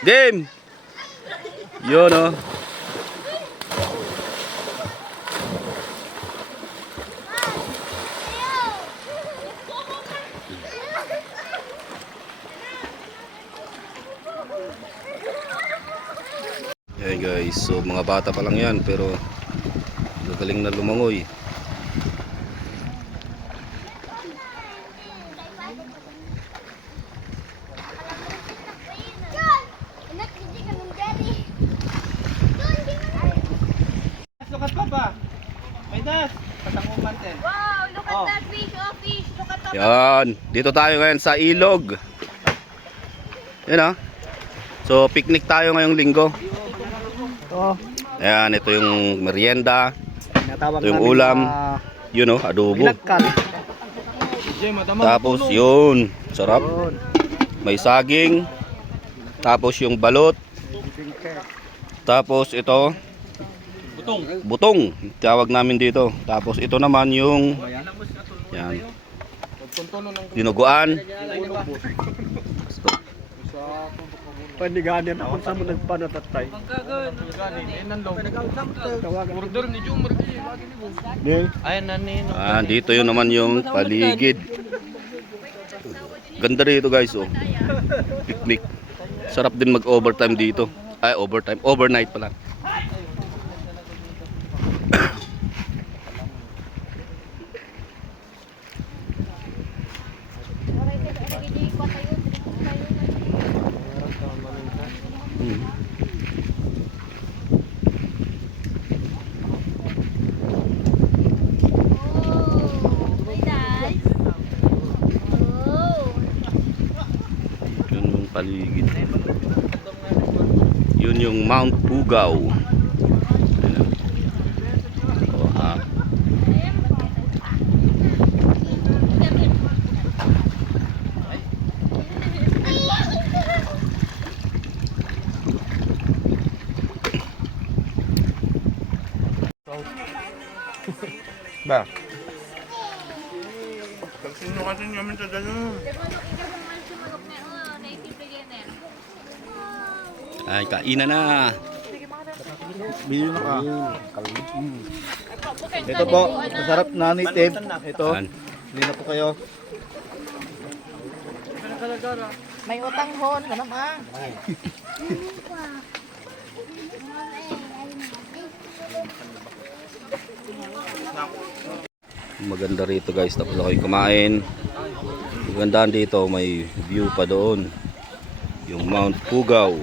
Game! Yun oh. Yan guys, so mga bata pa lang yan pero gagaling na lumangoy. Sukat pa ba? May das. Patanguman din. Wow, look at Oh. that fish, oh fish. Look at that. Yan, dito tayo ngayon sa ilog. Yan ah. So picnic tayo ngayong linggo. Oo. Ayan, ito yung merienda, Ito yung ulam. yun oh, adobo. Tapos yun, sarap. May saging. Tapos yung balot. Tapos ito, Butong. butong. Tawag namin dito. Tapos ito naman yung yan, dinuguan. Pwede ganin ako sa mga nagpanatatay. Order ni Jumar Di. Ayan na ni Ah, dito yun naman yung paligid. Ganda rito guys, oh. Picnic. Sarap din mag-overtime dito. Ay, overtime. Overnight pala. Paligid. Yun yung Mount Pugaw. Oh, ah. Ba? Sino kasi namin sa dalo? Ay, kainan na. Bili na ka. Ito po, masarap na native. Ito, Ayan. bili na po kayo. May utang hon, ano ma? Maganda rito guys. Tapos ako yung kumain. Magandaan dito. May view pa doon. Yung Mount Pugaw.